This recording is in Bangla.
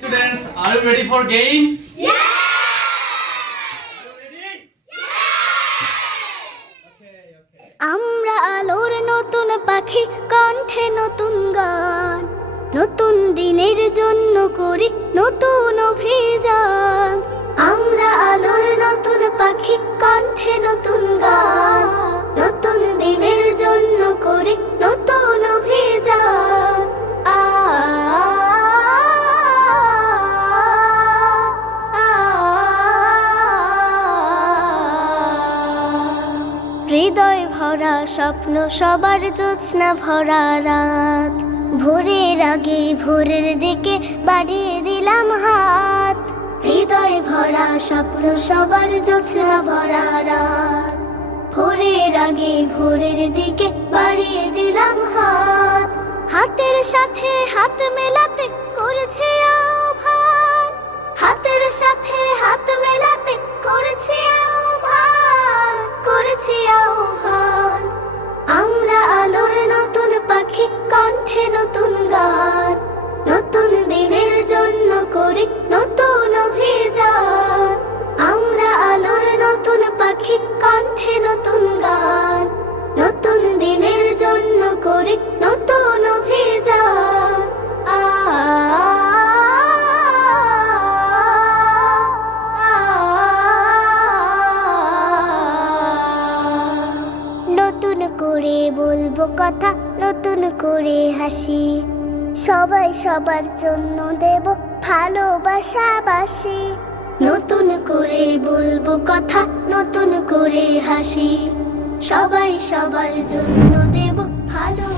Students, are you ready for game? Yeah! Are you ready? Okay. আমরা আলোর নতুন পাখি, কণ্ঠে নতুন গান, নতুন দিনের জন্য করি নতুন অভিযান। আমরা আলোর নতুন পাখি, কণ্ঠে নতুন গান, নতুন দিনের জন্য করি নতুন অভিযান। হৃদয় ভরা স্বপ্ন, সবার জোছনা ভরা রাত, ভোরের আগে ভোরের দিকে বাড়িয়ে দিলাম হাত। হৃদয় ভরা স্বপ্ন, সবার জোছনা ভরা রাত, ভোরের আগে ভোরের দিকে বাড়িয়ে দিলাম হাত। হাতের সাথে হাত মেলাতে করেছে আহ্বান, হাতের সাথে হাত মেলাতে করেছে আহ্বান, করেছি আহ্বান। আমরা আলোর নতুন পাখি, কণ্ঠে নতুন গান, নতুন দিনের জন্য করি নতুন অভিযান। আমরা আলোর নতুন পাখি, কণ্ঠে নতুন গান, নতুন দিনের জন্য করি নতুন অভিযান। নতুন করে বলবো কথা, নতুন করে হাসি, সবাই সবার জন্য দেব ভালোবাসাবাসি। নতুন করে বলবো কথা, নতুন করে হাসি, সবাই সবার জন্য দেব ভালো।